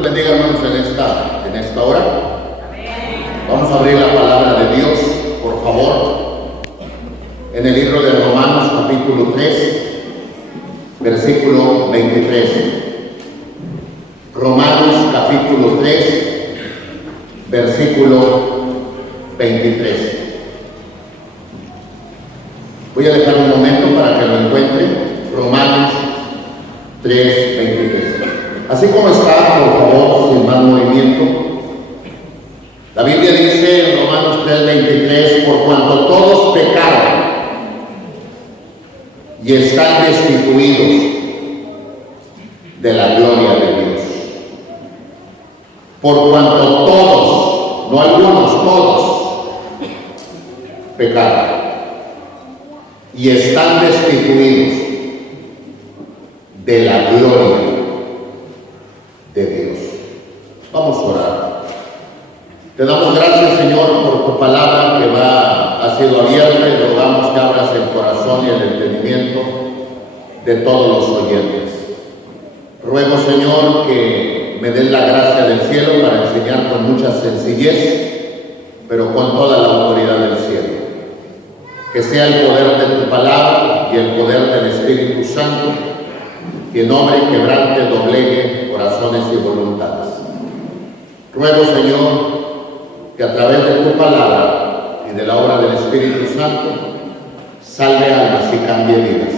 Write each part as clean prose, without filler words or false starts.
les bendiga, hermanos, en esta hora. Vamos a abrir la palabra de Dios, por favor, en el libro de Romanos, capítulo 3, versículo 23. Romanos, capítulo 3, versículo 23. Voy a dejar un momento para que lo encuentren. Romanos 3, 23. Así como está, por favor, sin más movimiento. La Biblia dice en Romanos 3, 23: por cuanto todos pecaron y están destituidos de la gloria de Dios. Por cuanto todos, no algunos, todos pecaron y están destituidos de la gloria de Dios. Vamos a orar. Te damos gracias, Señor, por tu palabra que ha sido abierta, y rogamos que abras el corazón y el entendimiento de todos los oyentes. Ruego, Señor, que me des la gracia del cielo para enseñar con mucha sencillez, pero con toda la autoridad del cielo. Que sea el poder de tu palabra y el poder del Espíritu Santo quien hombre quebrante, doblegue corazones y voluntades. Ruego, Señor, que a través de tu palabra y de la obra del Espíritu Santo salve almas y cambie vidas.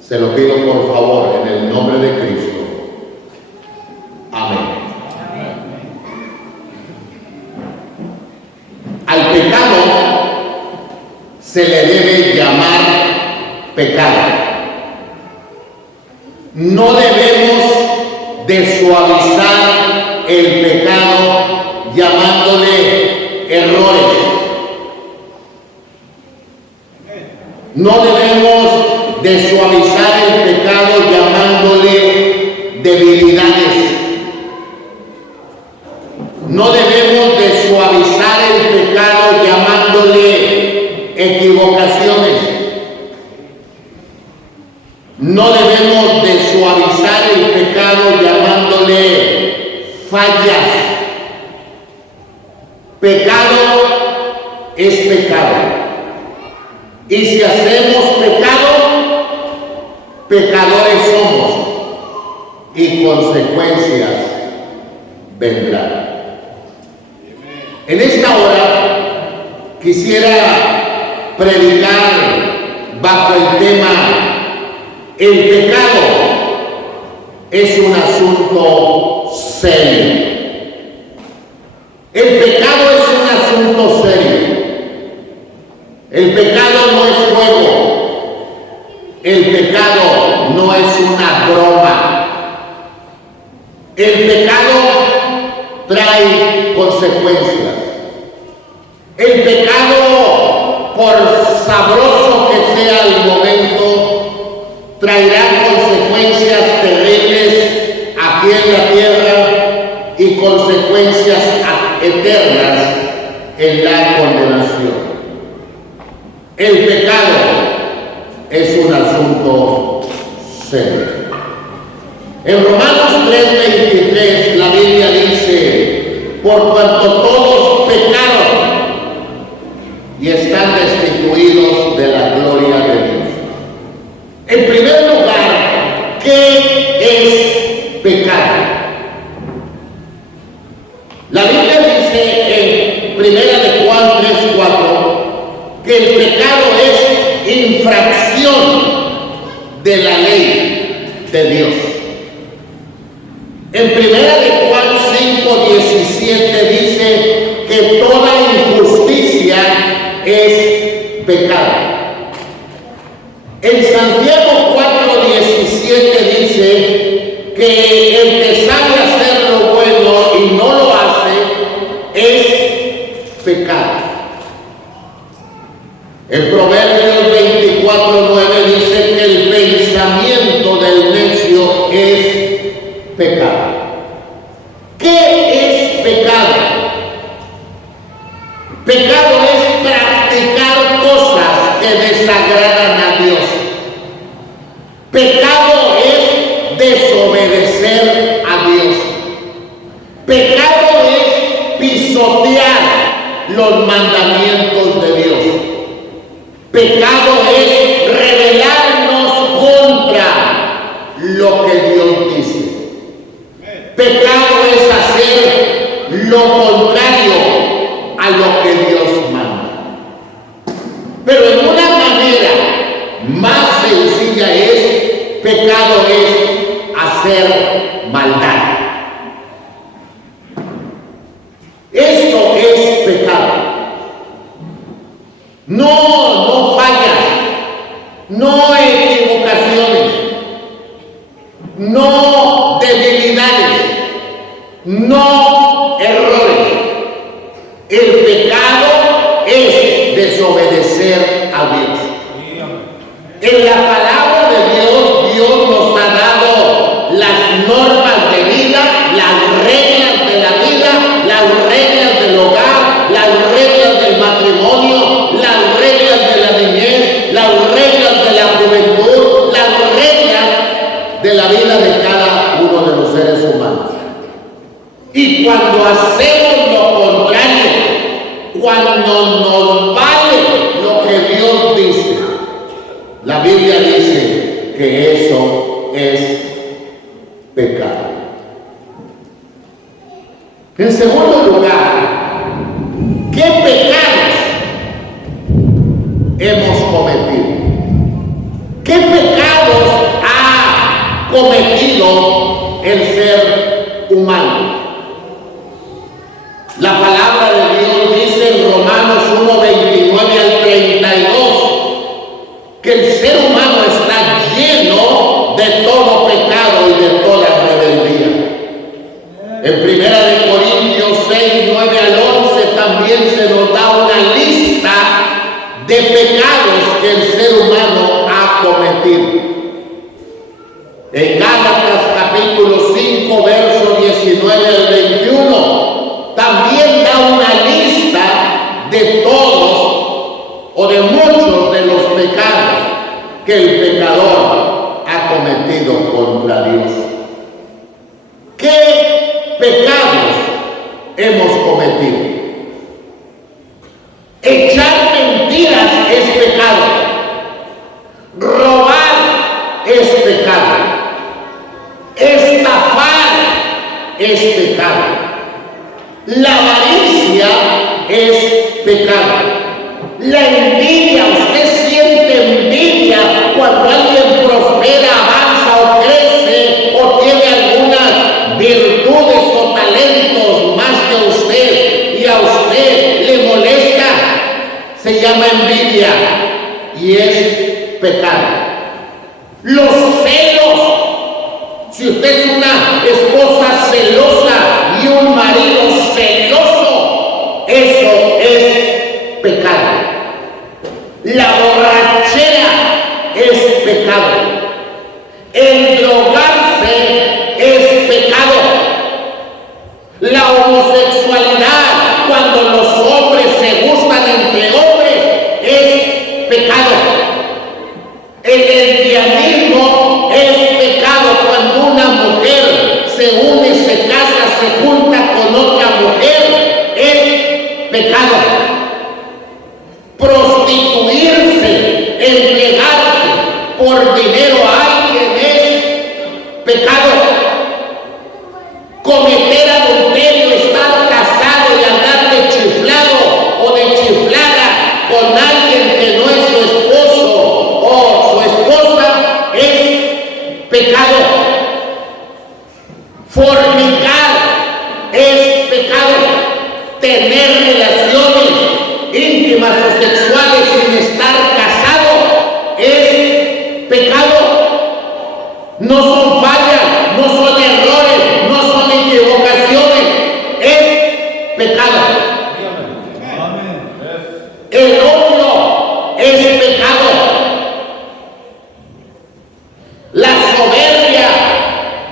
Se lo pido por favor en el nombre de Cristo. Amén. Al pecado se le debe llamar pecado. No debemos de suavizar el pecado llamándole errores. No debemos de suavizar el pecado llamándole debilidades. No debemos de suavizar el pecado llamándole equivocaciones. No debemos de suavizar el pecado llamándole fallas. Pecado es pecado. Y si hacemos pecado, pecadores somos. Y consecuencias vendrán. En esta hora quisiera predicar bajo el tema: el pecado es un asunto serio. El pecado es un asunto serio. El pecado no es juego. El pecado no es una broma. El pecado trae consecuencias. El pecado, por sabroso que sea el momento, traerá consecuencias terribles aquí en la tierra y consecuencias eternas en la condenación. El pecado es un asunto serio. En Romanos 3:23 la Biblia dice: por cuanto todos pecaron y están destituidos de la gloria de Dios. En primer lugar, ¿qué es pecado? La Biblia dice en 1 de Juan 3:4 que el pecado es infracción de la ley de Dios. En 1 de Juan 5:17 dice que toda injusticia es pecado. En Santiago 4:17 dice que el que sabe hacer lo bueno y no lo hace es pecado. En Proverbios 24:9 dice que el pensamiento del necio es pecado. ¿Qué es pecado? Pecado es practicar cosas que desagradan a Dios. Pecado es pisotear los mandamientos de Dios. Pecado es rebelarnos contra lo que Dios dice. Pecado es hacer lo contrario a lo que Dios manda. Pero en una manera más sencilla pecado es hacer maldad. Esto es pecado. No fallas, no equivocaciones, no debilidades, no errores. El pecado es desobedecer a Dios. En la palabra de Dios, Dios nos ha dado las normas de vida, las reglas de la vida, las reglas del hogar, las reglas del matrimonio, las reglas de la niñez, las reglas de la juventud, las reglas de la vida de cada uno de los seres humanos. Y cuando hacemos lo contrario, cuando nos vale lo que Dios dice, la Biblia dice que eso es pecado. En segundo lugar, ¿qué pecados hemos cometido? ¿Qué pecados ha cometido el ser humano? La palabra de Dios dice en Romanos 1:29 al 32 que el ser humano está lleno de todo pecado y de toda rebeldía. En 1 Corintios 6:9 al 11 también se nos da una lista de pecados que el ser humano ha cometido. En Gálatas capítulo 5, verso 19 al 21, también da una lista de todos o de muchos de los pecados que el pecador ha cometido contra Dios. ¿Qué pecados hemos cometido? Echar mentiras es pecado. Robar es pecado. Estafar es pecado. La avaricia es pecado. La envidia, usted siente envidia cuando alguien prospera, avanza o crece o tiene algunas virtudes o talentos más que usted y a usted le molesta, se llama envidia y es pecado. Los celos, si usted es una esposa celosa y un marido celoso, eso es pecado. La borrachera es pecado. El drogarse es pecado. La homosexualidad, cuando los hombres se gustan entre hombres, es pecado. El lesbianismo es pecado. Cuando una mujer se une, se casa, se junta con otra mujer, es pecado. Prostituirse, entregarse por dinero a alguien es pecado. Cometer adulterio, estar casado y andar de chiflado o de chiflada con alguien que no es su esposo o su esposa es pecado. Fornicar es pecado. Tener relaciones íntimas o sexuales sin estar casado es pecado. No son fallas, no son errores, no son equivocaciones, es pecado. El odio es pecado. La soberbia,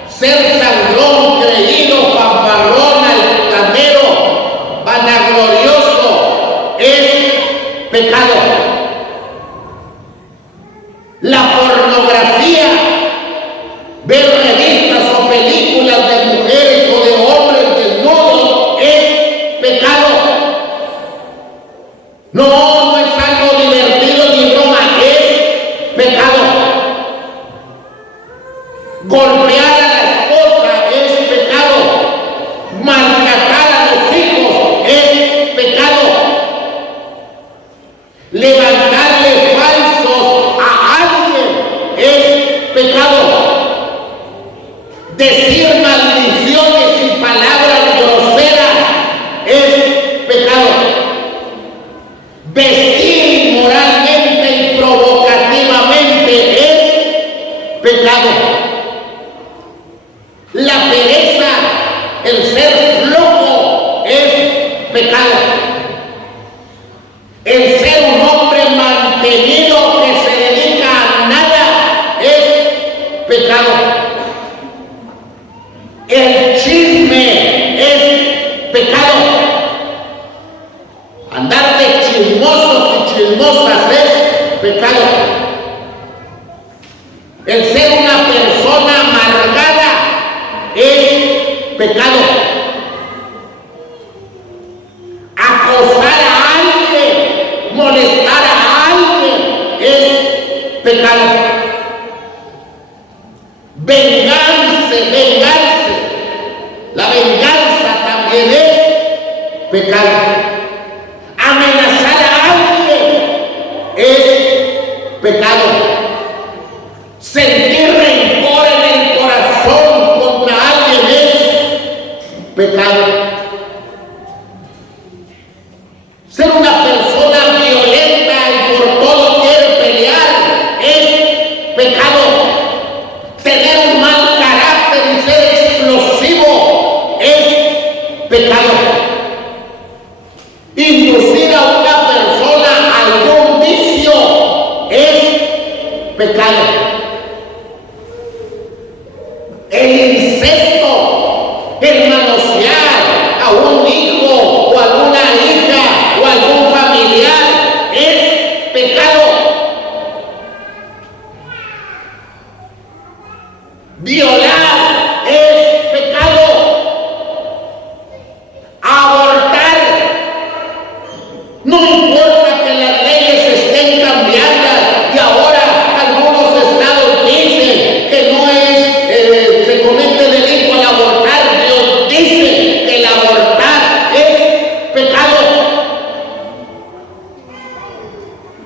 ser sangrón, creído, fanfarrón, altanero, vanaglorioso, El ser flojo es pecado. El ser un hombre mantenido que se dedica a nada es pecado. El chisme es pecado. Andar de chismosos y chismosas es pecado. El ser una persona amargada es pecado. Acosar a alguien, molestar a alguien es pecado. Vengarse. La venganza también es pecado. Amenazar a alguien es pecado. Sentir rencor en el corazón contra alguien es pecado. Ser una persona violenta y por todo quiere pelear es pecado. Tener un mal carácter y ser explosivo es pecado. Inducir a una persona a algún vicio es pecado. El incesto, el manosear a un hijo o a alguna hija o a algún familiar es pecado. Violar es pecado. Abortar. No importa que las leyes estén cambiadas y ahora algunos estados dicen que no es, se comete delito al abortar. Dios dice que el abortar es pecado.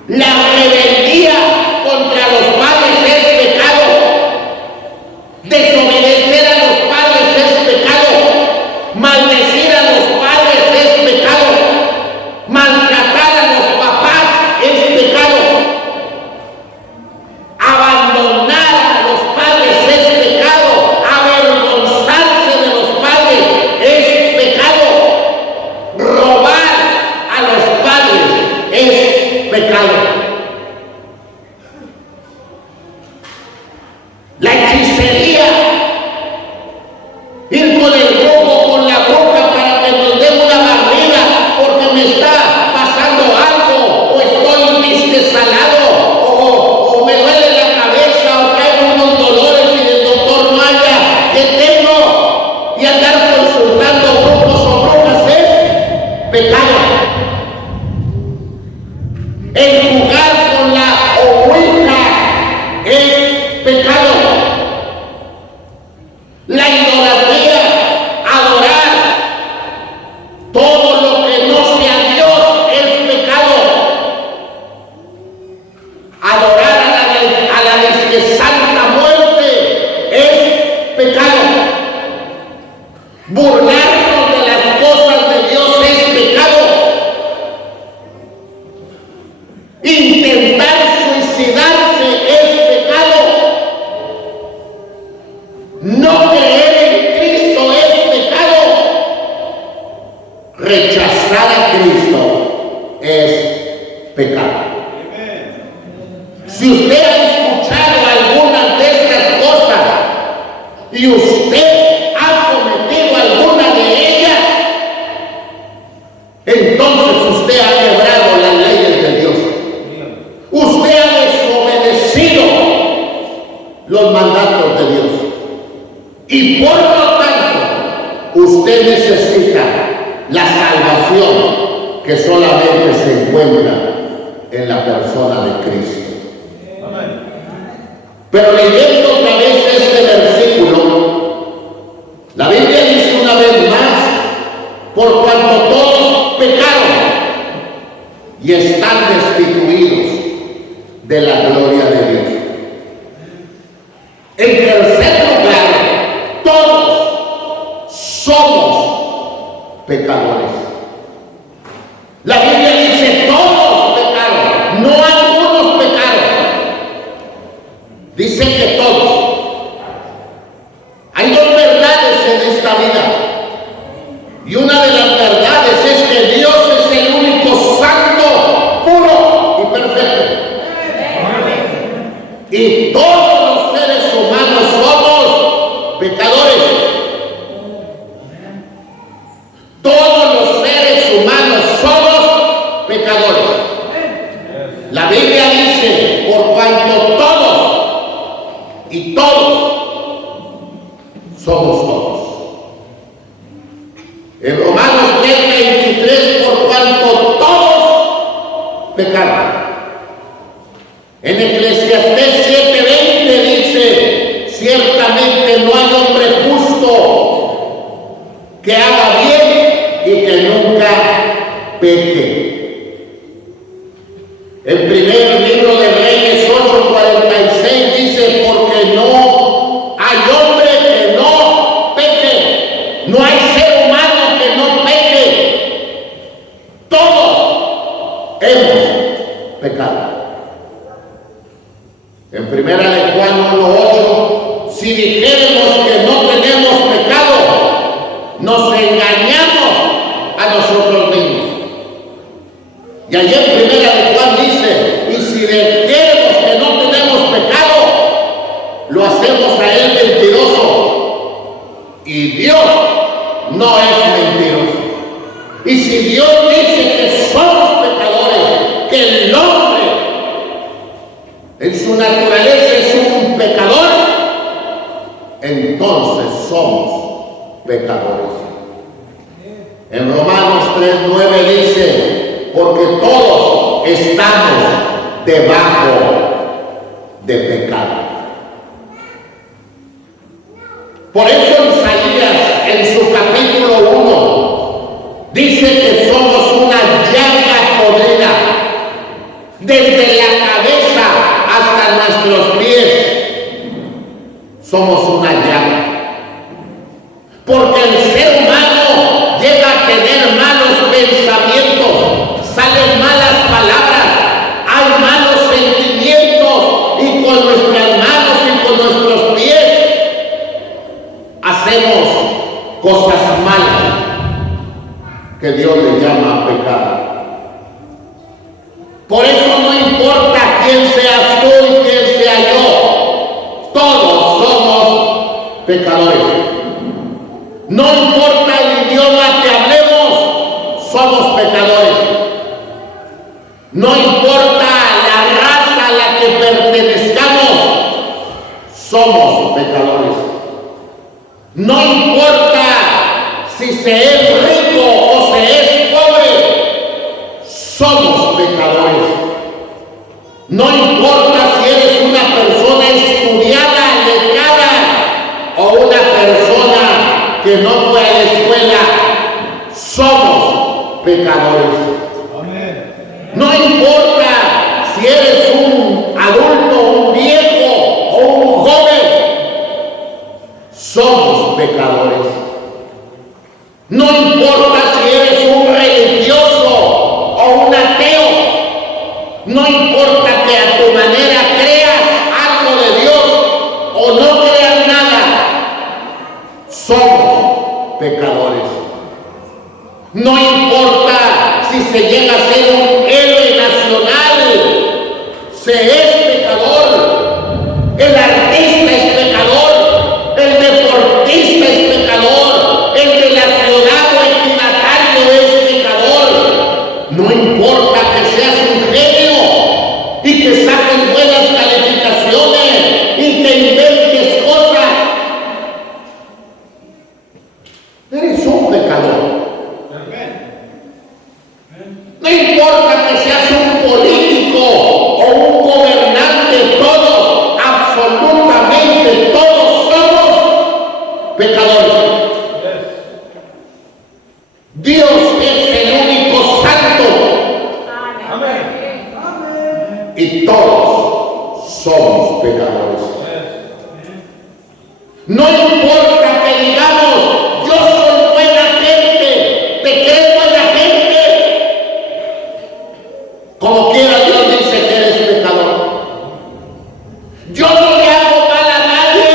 La rebeldía contra los padres es pecado. Desobedecer a los padres es pecado. Maldecir a los padres es pecado. Maltratar a los papás es pecado. Abandonar a los padres es pecado. Avergonzarse de los padres es pecado. Robar a los padres es pecado. La hechicería, ir con el brujo, con la bruja para que nos dé una barriga porque me está pasando algo o estoy salado o me duele la cabeza o traigo unos dolores y el doctor no haya qué tengo y andar consultando brujos o brujas es pecado. El jugar con la ouija es pecado. La idolatría, adorar todo lo que no sea Dios es pecado. Adorar a la disque santa muerte es pecado. Burlarnos de las cosas de Dios es pecado. Intentar suicidarse es pecado. No creer en Cristo es pecado. Rechazar a Cristo es pecado. Si usted ha escuchado algunas de estas cosas y usted ha cometido alguna de ellas, entonces usted ha quebrado las leyes de Dios. Usted ha desobedecido los mandatos de Dios. Y por lo tanto, usted necesita la salvación que solamente se encuentra en la persona de Cristo. Pero leyendo otra vez este versículo, la Biblia dice una vez más, por cuanto todos pecaron y están destituidos de la gloria de Dios. En tercer lugar, todos somos pecadores. La Biblia dice todos pecaron, no algunos pecaron. Dice que todos. Hay dos verdades en esta vida. En Romanos 3:23, por cuanto todos pecaron. En Eclesiastés 7:20 dice, ciertamente no hay hombre justo que haga bien y que nunca peque. El primer libro de Reyes 8:46 dice, porque no hay hombre que no peque, no hay ser humano que no peque, todos hemos pecado. En primera de Juan 1:8, si dijéramos que no tenemos pecado, nos engañamos a nosotros mismos. Y allí en primera de Juan dice, y si dijéramos que no tenemos pecado, lo hacemos a él mentiroso. Y Dios no es mentiroso. Y si Dios dice que somos pecadores, que el hombre en su naturaleza es un pecador, entonces somos pecadores. En Romanos 3:9 dice, porque todos estamos debajo de pecado. Por eso Isaías en su capítulo 1 dice que somos una llaga podrida, desde la cabeza hasta nuestros pies. Somos una llaga. Porque el ser humano llega a tener malos pensamientos, salen malas palabras, hay malos sentimientos, y con nuestras manos y con nuestros pies hacemos cosas malas que Dios le llama pecado. Por eso no importa quién seas tú y quién sea yo, todos somos pecadores. No importa el idioma que hablemos, somos pecadores. No importa la raza a la que pertenezcamos, somos pecadores. No importa si se es rico o se es pobre, somos pecadores. No importa si eres una persona estudiada, letrada, o una persona que no fue a la escuela, somos pecadores. No importa si eres un adulto, un viejo o un joven, somos pecadores. No importa si eres un religioso o un ateo, no importa que a tu manera creas algo de Dios o no creas nada, somos pecadores. No importa si se llega a ser un héroe nacional, se es pecador. El artista es pecador, el deportista es pecador, el de la ciudad o equinatario es pecador. No importa que seas un genio y que saques buenas calificaciones y que inventes cosas, eres un pecador. No importa que seas un político o un gobernante, todos, absolutamente todos somos pecadores. Dios es el único santo. Y todos somos pecadores. No importa que digamos, yo soy buena gente, te crees buena gente, como quiera Dios dice que eres pecador. Yo no le hago mal a nadie.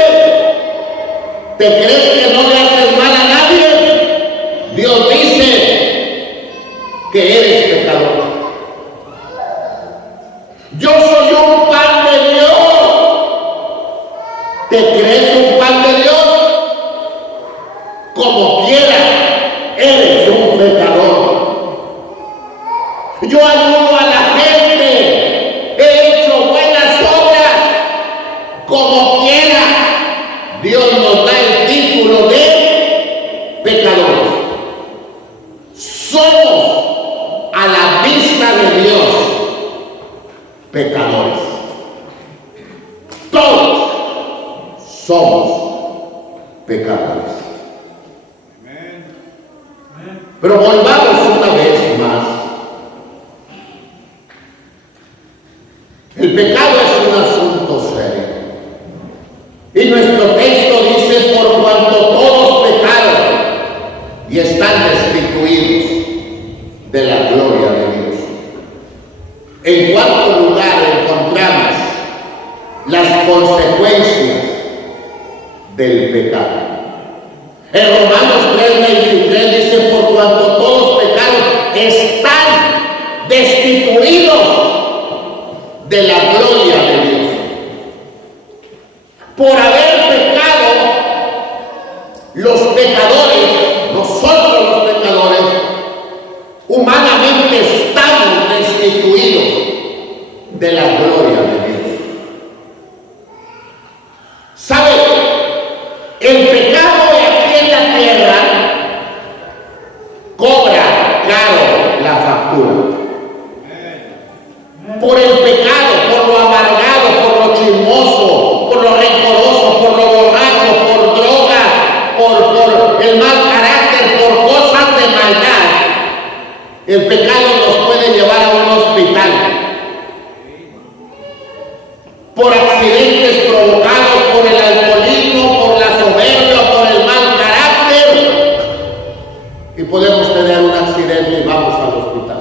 ¿Te crees que no le haces mal a nadie? Dios dice que eres pecador. Yo soy un pan de Dios. ¿Te crees un pan de Dios? Como quiera, eres un pecador. Yo ayudo a la gente, he hecho buenas obras, como quiera, Dios nos da el título de pecadores. pecadores. Todos somos pecadores. Pero volvamos una vez más. El pecado es un asunto serio. Y nuestro texto dice: por cuanto todos pecaron y están destituidos de la gloria de Dios. En cuarto lugar encontramos las consecuencias del pecado. En Romanos 3:23 dice: por cuanto todos pecaron, están destituidos de la gloria de Dios. Por haber pecado, los pecadores, nosotros los pecadores, humanamente estamos destituidos de la gloria de Dios. ¿Sabe? El pecado aquí en la tierra cobra caro la factura. Por el pecado, por lo amargado, por lo chismoso, por lo rencoroso, por lo borracho, por droga, por el mal carácter, por cosas de maldad, el pecado nos puede llevar a un hospital. Por accidentes provocados por el alcoholismo, por la soberbia, por el mal carácter, y podemos tener un accidente y vamos al hospital.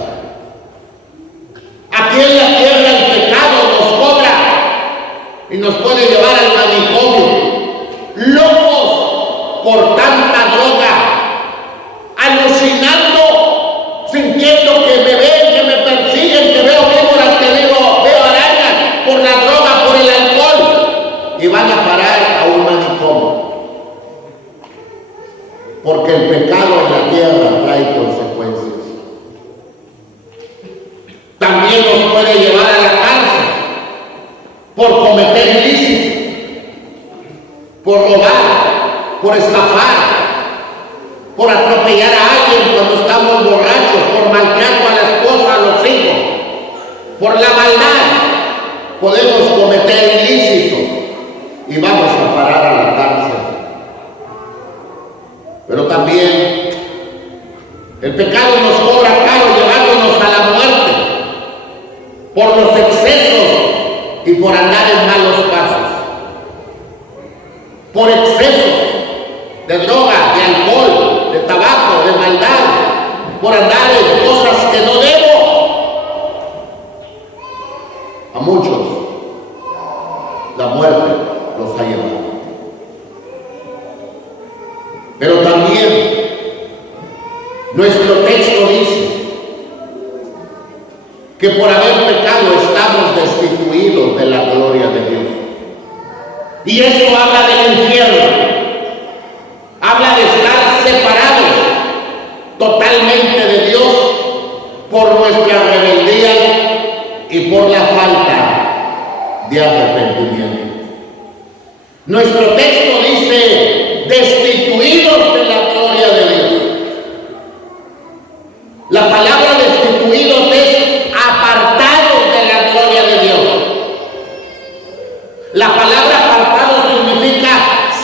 Aquí en la tierra el pecado nos cobra y nos puede llevar al manicomio, locos por tanta droga, alucinando, sintiendo que me ven, que me persiguen, que veo víboras, que veo arañas por la droga, por el alcohol, y van a parar a un manicomio. Porque el pecado en la tierra trae consecuencias. También nos puede llevar a la cárcel por cometer ilícitos, por robar, por estafar, por atropellar a alguien cuando estamos borrachos, por maltrato a la esposa, a los hijos, por la maldad. Podemos cometer ilícitos y vamos a parar a la cárcel. Pero también el pecado nos cobra caro, llevándonos a la muerte por los excesos y por andar en malos pasos, por exceso de droga, de alcohol, de tabaco, de maldad, por andar en cosas que no debo. A muchos la muerte los ha llevado. Pero también nuestro texto dice que por haber pecado estamos destituidos de la gloria de Dios. Y eso habla del infierno, habla de estar separados totalmente de Dios por nuestra rebeldía y por la falta de arrepentimiento. Nuestro texto dice: destituidos de la gloria de Dios. La palabra destituidos es apartados de la gloria de Dios. La palabra apartado significa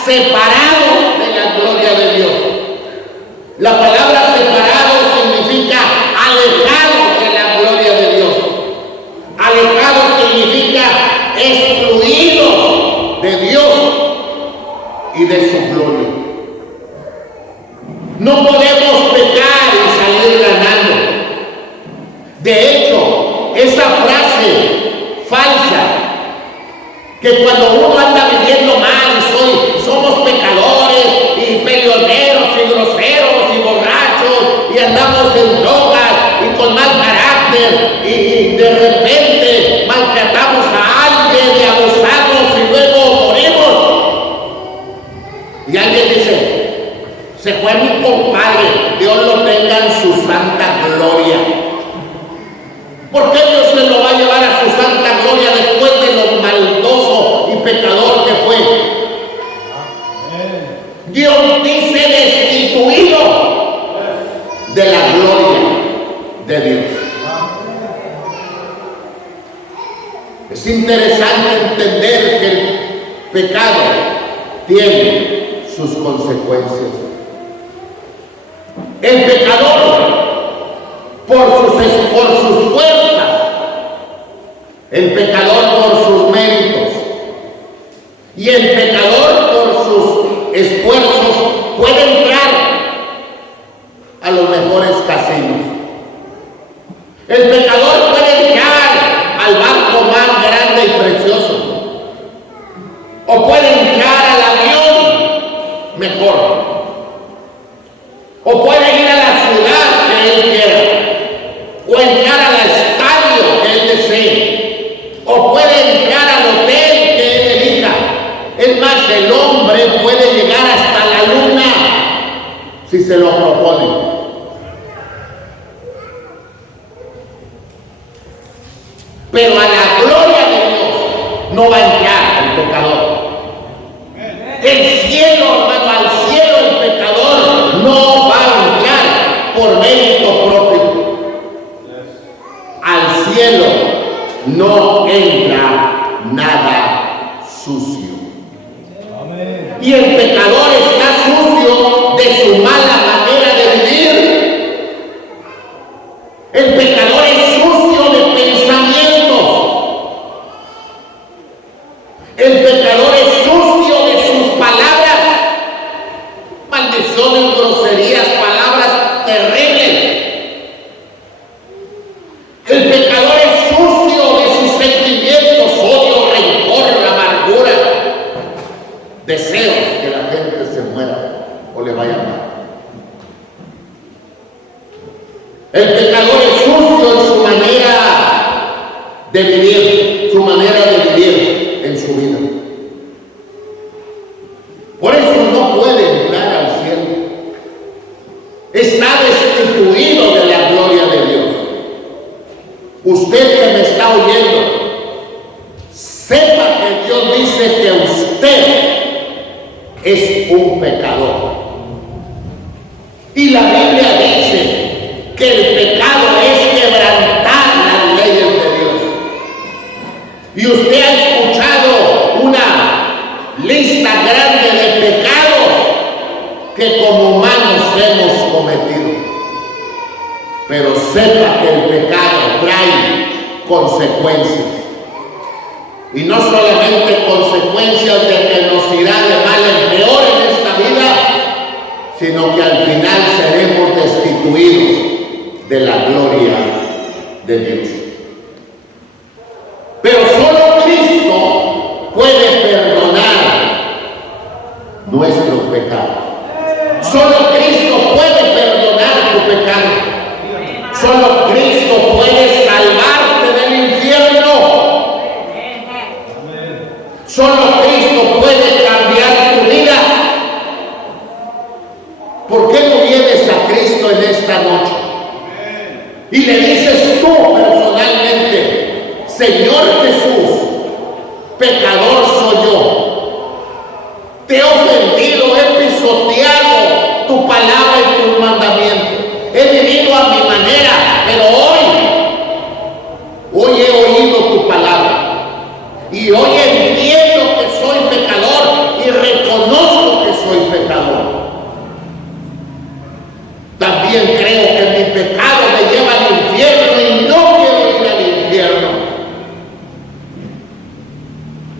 separado de la gloria de Dios. La palabra separado significa alejado de la gloria de Dios. Alejado significa excluido de Dios y de su gloria. No podemos pecar y salir ganando. De hecho, esa frase falsa, que cuando uno anda viviendo mal y somos pecadores y peleoneros y groseros y borrachos y andamos en drogas y con mal carácter y de repente maltratamos a alguien y abusamos y luego morimos. Y alguien dice: se fue mi compadre, Dios lo tenga en su santa gloria. ¿Por qué Dios se lo va a llevar a su santa gloria después de lo maldoso y pecador que fue? Dios dice: destituido de la gloria de Dios. Es interesante entender que el pecado tiene sus consecuencias. El pecador, por sus fuerzas, el pecador por sus méritos y el pecador por sus esfuerzos puede entrar a los mejores casinos. El pecador puede entrar al barco más grande y precioso, o puede entrar al avión mejor, o puede ir a la ciudad que él quiera, o entrar al estadio que él desee, o puede entrar al hotel que él elija. Es más, el hombre puede llegar hasta la luna si se lo propone. Pero a la gloria de Dios no va a entrar el pecador. El cielo, hermano, al cielo el pecador no va a entrar por mérito propio. Al cielo no entra nada sucio. Y el pecador está sucio de su mala manera de vivir. El pecador es sucio de pensamientos. El pecador es sucio de sus palabras. Maldiciones, groserías, palabras terribles. El pecador es sucio de sus sentimientos, odio, rencor, amargura, deseos que la gente se muera o le vaya mal. El pecador es sucio en su manera de vivir, su manera de vivir en su vida. Por eso no puede entrar al cielo. Está destituido de la gloria de Dios. Usted que me está oyendo, sepa que Dios dice que usted es un pecador. Y la Biblia dice que el pecado es quebrantar las leyes de Dios. Y usted ha escuchado una lista grande de pecados que como humanos hemos cometido. Pero sepa que el pecado trae consecuencias. Y no solamente consecuencias de que nos irá de mal en peor en esta vida, sino que al final seremos destituidos de la gloria de Dios. Pero solo Cristo puede perdonar nuestros pecados. Solo Cristo puede perdonar tu pecado. Solo Cristo puede salvarte del infierno. Solo Cristo puede cambiar tu vida. ¿Por qué no vienes a Cristo en esta noche? Y le dices tú personalmente: Señor Jesús, pecador soy yo. Te he ofendido, he pisoteado tu palabra y tus mandamientos. He vivido a mi manera, pero hoy he oído tu palabra. Y hoy entiendo que soy pecador y reconozco que soy pecador. También creo que mi pecado me lleva al infierno y no quiero ir al infierno.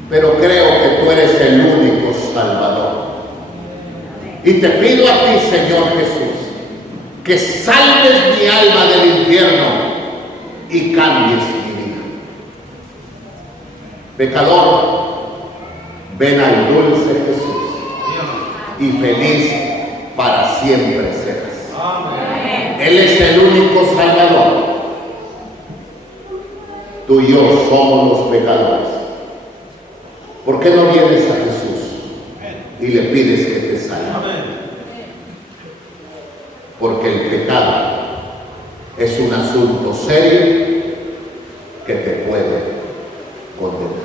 Pero creo que tú eres el único Salvador. Y te pido a ti, Señor Jesús, que salves mi alma del infierno y cambies mi vida. Pecador, ven al dulce Jesús y feliz para siempre serás. Él es el único Salvador. Tú y yo somos los pecadores. ¿Por qué no vienes a Jesús y le pides que te salve? Porque el pecado es un asunto serio que te puede condenar.